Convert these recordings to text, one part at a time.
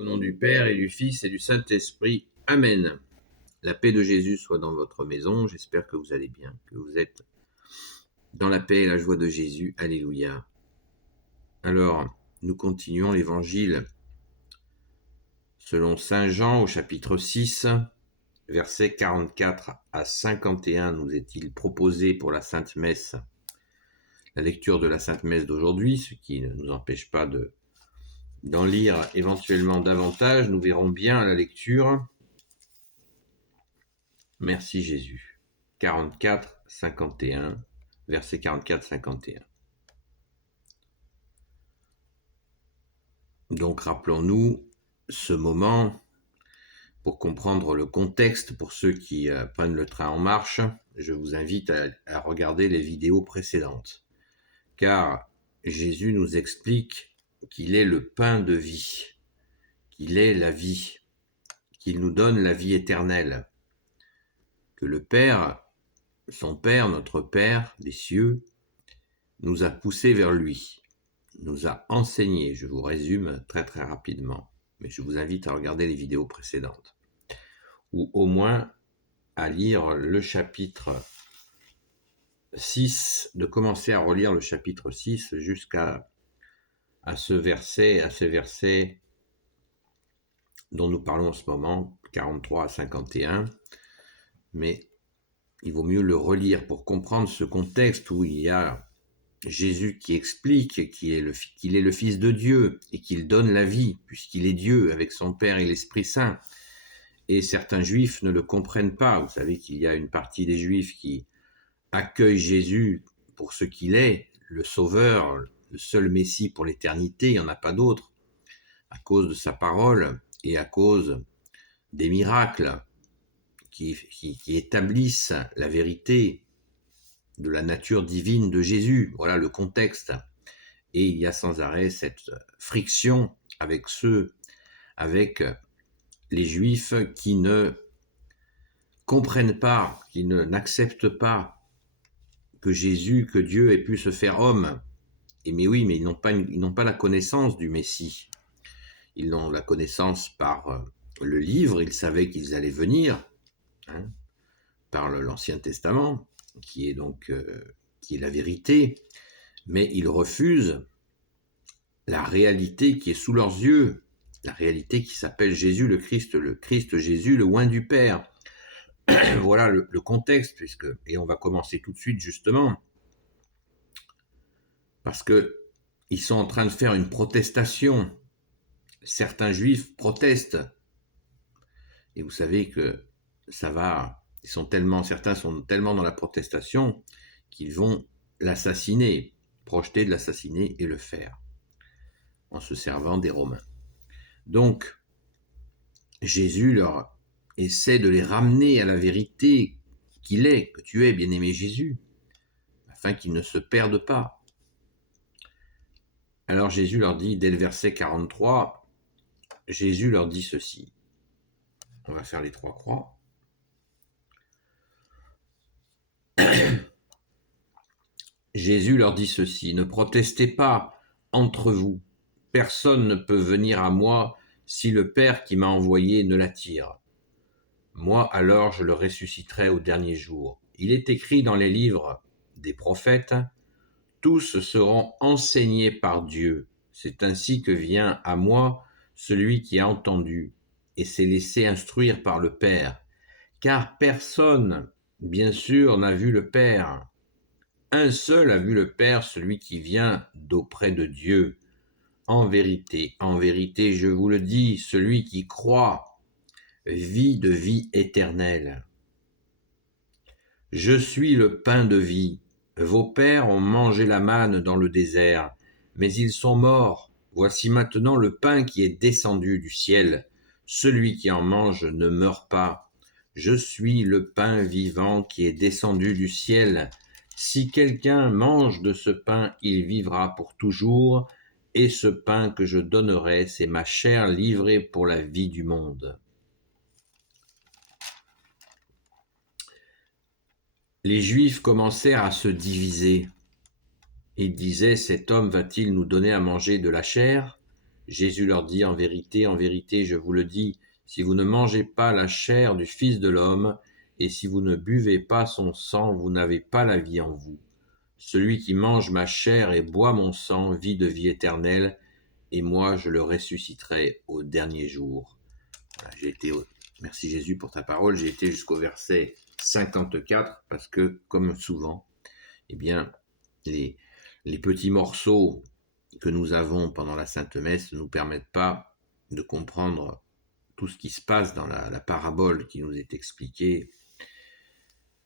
Au nom du Père et du Fils et du Saint-Esprit. Amen. La paix de Jésus soit dans votre maison. J'espère que vous allez bien, que vous êtes dans la paix et la joie de Jésus. Alléluia. Alors, nous continuons l'évangile selon Saint Jean au chapitre 6, versets 44 à 51, nous est-il proposé pour la Sainte Messe, la lecture de la Sainte Messe d'aujourd'hui, ce qui ne nous empêche pas d'en lire éventuellement davantage. Nous verrons bien à la lecture. Merci Jésus. 44, 51, verset 44-51. Donc rappelons-nous ce moment pour comprendre le contexte. Pour ceux qui prennent le train en marche, je vous invite à regarder les vidéos précédentes. Car Jésus nous explique qu'il est le pain de vie, qu'il est la vie, qu'il nous donne la vie éternelle, que le Père, son Père, notre Père des cieux, nous a poussés vers lui, nous a enseigné. Je vous résume très très rapidement, mais je vous invite à regarder les vidéos précédentes, ou au moins à lire le chapitre 6, de commencer à relire le chapitre 6 jusqu'à ce verset dont nous parlons en ce moment, 43 à 51, mais il vaut mieux le relire pour comprendre ce contexte où il y a Jésus qui explique qu'il est le Fils de Dieu et qu'il donne la vie, puisqu'il est Dieu avec son Père et l'Esprit Saint. Et certains Juifs ne le comprennent pas. Vous savez qu'il y a une partie des Juifs qui accueillent Jésus pour ce qu'il est, le Sauveur, le seul Messie pour l'éternité, il n'y en a pas d'autre, à cause de sa parole et à cause des miracles qui établissent la vérité de la nature divine de Jésus. Voilà le contexte. Et il y a sans arrêt cette friction avec les Juifs qui ne comprennent pas, qui n'acceptent pas que Jésus, que Dieu ait pu se faire homme. Mais ils n'ont pas la connaissance du Messie. Ils ont la connaissance par le livre, ils savaient qu'ils allaient venir, par l'Ancien Testament, qui est la vérité, mais ils refusent la réalité qui est sous leurs yeux, la réalité qui s'appelle Jésus le Christ Jésus, le oint du Père. Voilà le contexte, et on va commencer tout de suite justement, parce qu'ils sont en train de faire une protestation. Certains Juifs protestent, et vous savez que certains sont tellement dans la protestation qu'ils vont l'assassiner, projeter de l'assassiner et le faire, en se servant des Romains. Donc, Jésus leur essaie de les ramener à la vérité qu'il est, que tu es, bien-aimé Jésus, afin qu'ils ne se perdent pas. Alors Jésus leur dit, dès le verset 43, Jésus leur dit ceci. On va faire les 3 croix. Jésus leur dit ceci, ne protestez pas entre vous. Personne ne peut venir à moi si le Père qui m'a envoyé ne l'attire. Moi alors je le ressusciterai au dernier jour. Il est écrit dans les livres des prophètes, tous seront enseignés par Dieu. C'est ainsi que vient à moi celui qui a entendu et s'est laissé instruire par le Père. Car personne, bien sûr, n'a vu le Père. Un seul a vu le Père, celui qui vient d'auprès de Dieu. En vérité, je vous le dis, celui qui croit vit de vie éternelle. Je suis le pain de vie. Vos pères ont mangé la manne dans le désert, mais ils sont morts. Voici maintenant le pain qui est descendu du ciel. Celui qui en mange ne meurt pas. Je suis le pain vivant qui est descendu du ciel. Si quelqu'un mange de ce pain, il vivra pour toujours, et ce pain que je donnerai, c'est ma chair livrée pour la vie du monde. Les Juifs commencèrent à se diviser. Ils disaient, cet homme va-t-il nous donner à manger de la chair ? Jésus leur dit, en vérité, je vous le dis, si vous ne mangez pas la chair du Fils de l'homme, et si vous ne buvez pas son sang, vous n'avez pas la vie en vous. Celui qui mange ma chair et boit mon sang vit de vie éternelle, et moi je le ressusciterai au dernier jour. Voilà, merci Jésus pour ta parole, j'ai été jusqu'au verset 54, parce que, comme souvent, eh bien, les petits morceaux que nous avons pendant la Sainte Messe ne nous permettent pas de comprendre tout ce qui se passe dans la parabole qui nous est expliquée,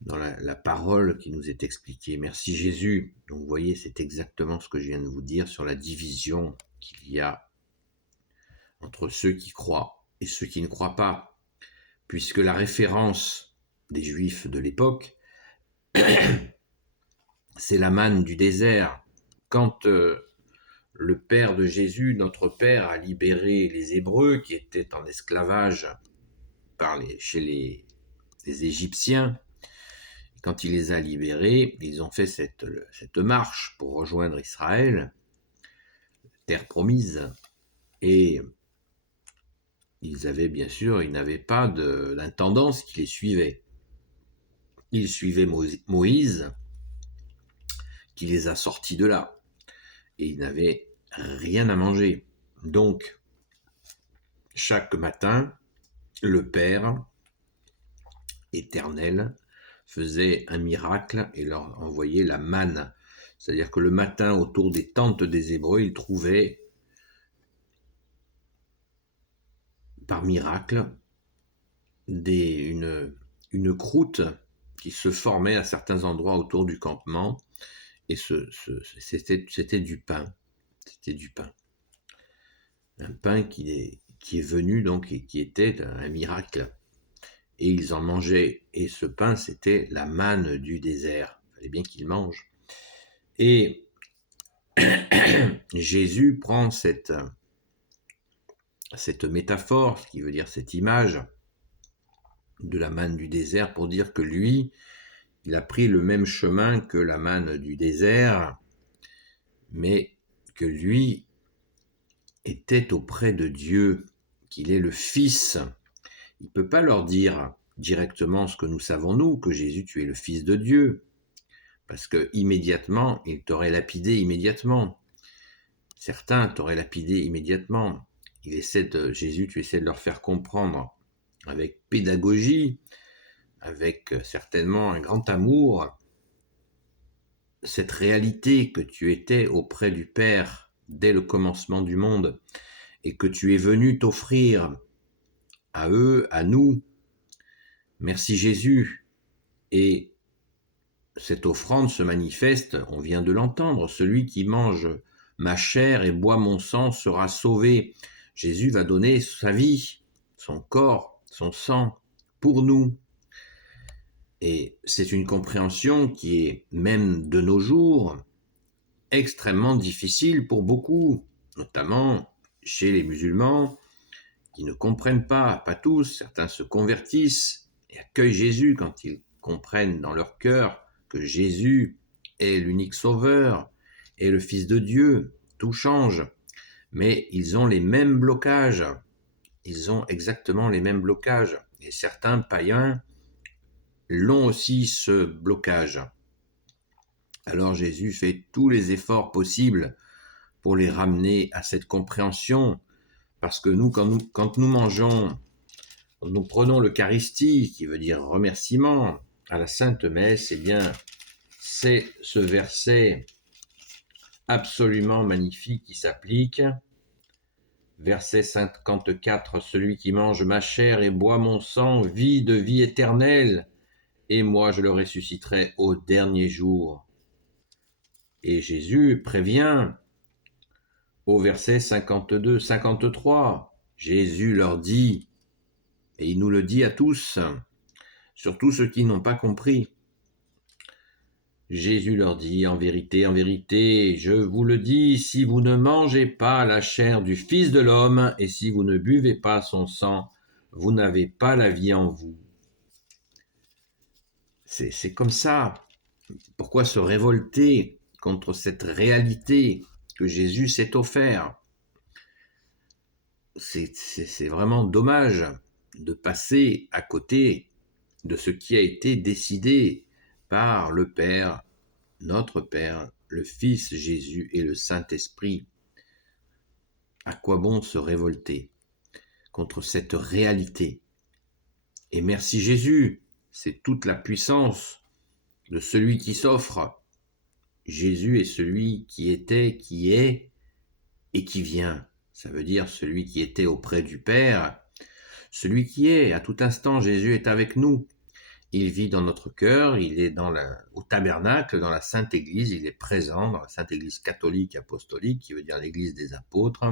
dans la parole qui nous est expliquée. Merci Jésus. Donc vous voyez, c'est exactement ce que je viens de vous dire sur la division qu'il y a entre ceux qui croient et ceux qui ne croient pas, puisque la référence des Juifs de l'époque, c'est la manne du désert. Quand le Père de Jésus, notre Père, a libéré les Hébreux qui étaient en esclavage chez les Égyptiens, quand il les a libérés, ils ont fait cette marche pour rejoindre Israël, terre promise, et ils n'avaient pas d'intendance qui les suivait. Ils suivaient Moïse, qui les a sortis de là, et ils n'avaient rien à manger. Donc, chaque matin, le Père éternel faisait un miracle et leur envoyait la manne. C'est-à-dire que le matin, autour des tentes des Hébreux, ils trouvaient, par miracle, une croûte qui se formait à certains endroits autour du campement, et c'était du pain. C'était du pain. Un pain qui est venu donc et qui était un miracle. Et ils en mangeaient. Et ce pain, c'était la manne du désert. Il fallait bien qu'ils mangent. Et Jésus prend cette métaphore, ce qui veut dire cette image de la manne du désert, pour dire que lui, il a pris le même chemin que la manne du désert, mais que lui était auprès de Dieu, qu'il est le Fils. Il ne peut pas leur dire directement ce que nous savons nous, que Jésus, tu es le Fils de Dieu, parce que immédiatement, il t'aurait lapidé immédiatement. Certains t'auraient lapidé immédiatement. Jésus, tu essaies de leur faire comprendre avec pédagogie, avec certainement un grand amour, cette réalité que tu étais auprès du Père dès le commencement du monde, et que tu es venu t'offrir à eux, à nous. Merci Jésus. Et cette offrande se manifeste, on vient de l'entendre, celui qui mange ma chair et boit mon sang sera sauvé. Jésus va donner sa vie, son corps, son sang pour nous. Et c'est une compréhension qui est, même de nos jours, extrêmement difficile pour beaucoup, notamment chez les musulmans, qui ne comprennent pas tous, certains se convertissent et accueillent Jésus quand ils comprennent dans leur cœur que Jésus est l'unique sauveur, est le Fils de Dieu, tout change. Mais ils ont les mêmes blocages, ils ont exactement les mêmes blocages. Et certains païens l'ont aussi, ce blocage. Alors Jésus fait tous les efforts possibles pour les ramener à cette compréhension, parce que quand nous mangeons, nous prenons l'Eucharistie, qui veut dire remerciement, à la Sainte Messe, eh bien, c'est ce verset absolument magnifique qui s'applique. Verset 54, celui qui mange ma chair et boit mon sang vit de vie éternelle, et moi je le ressusciterai au dernier jour. Et Jésus prévient au verset 52, 53, Jésus leur dit, et il nous le dit à tous, surtout ceux qui n'ont pas compris. Jésus leur dit, en vérité, je vous le dis, si vous ne mangez pas la chair du Fils de l'homme, et si vous ne buvez pas son sang, vous n'avez pas la vie en vous. C'est comme ça. Pourquoi se révolter contre cette réalité que Jésus s'est offert? c'est vraiment dommage de passer à côté de ce qui a été décidé par le Père, notre Père, le Fils Jésus et le Saint-Esprit. À quoi bon se révolter contre cette réalité? Et merci Jésus, c'est toute la puissance de celui qui s'offre. Jésus est celui qui était, qui est et qui vient. Ça veut dire celui qui était auprès du Père, celui qui est. À tout instant, Jésus est avec nous. Il vit dans notre cœur, il est au tabernacle, dans la Sainte Église, il est présent dans la Sainte Église catholique apostolique, qui veut dire l'Église des apôtres,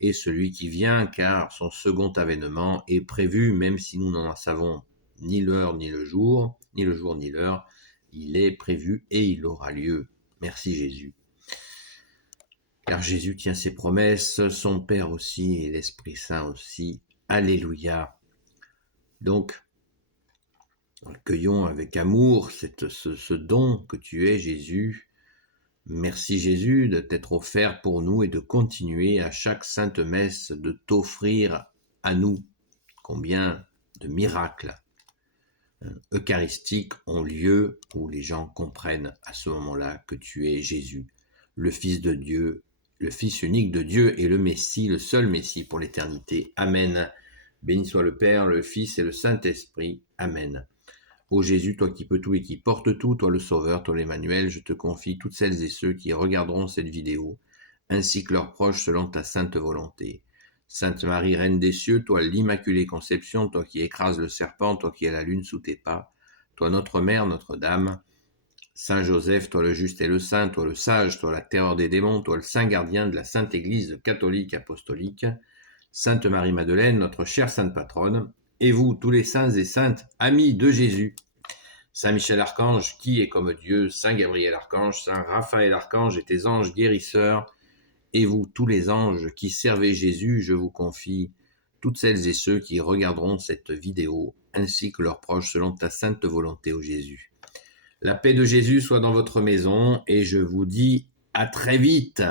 et celui qui vient, car son second avènement est prévu, même si nous n'en savons ni l'heure ni le jour ni l'heure, il est prévu et il aura lieu. Merci Jésus. Car Jésus tient ses promesses, son Père aussi et l'Esprit Saint aussi. Alléluia. Donc, accueillons avec amour ce don que tu es, Jésus. Merci Jésus de t'être offert pour nous et de continuer à chaque sainte messe de t'offrir à nous. Combien de miracles eucharistiques ont lieu où les gens comprennent à ce moment-là que tu es Jésus, le Fils de Dieu, le Fils unique de Dieu et le Messie, le seul Messie pour l'éternité. Amen. Béni soit le Père, le Fils et le Saint-Esprit. Amen. Ô Jésus, toi qui peux tout et qui portes tout, toi le Sauveur, toi l'Emmanuel, je te confie toutes celles et ceux qui regarderont cette vidéo, ainsi que leurs proches selon ta sainte volonté. Sainte Marie, Reine des cieux, toi l'Immaculée Conception, toi qui écrases le serpent, toi qui as la lune sous tes pas, toi notre Mère, Notre-Dame, Saint Joseph, toi le juste et le saint, toi le sage, toi la terreur des démons, toi le saint gardien de la Sainte Église catholique apostolique, Sainte Marie-Madeleine, notre chère sainte patronne, et vous, tous les saints et saintes, amis de Jésus, Saint Michel Archange, qui est comme Dieu, Saint Gabriel Archange, Saint Raphaël Archange et tes anges guérisseurs, et vous, tous les anges qui servez Jésus, je vous confie toutes celles et ceux qui regarderont cette vidéo, ainsi que leurs proches selon ta sainte volonté, ô Jésus. La paix de Jésus soit dans votre maison, et je vous dis à très vite.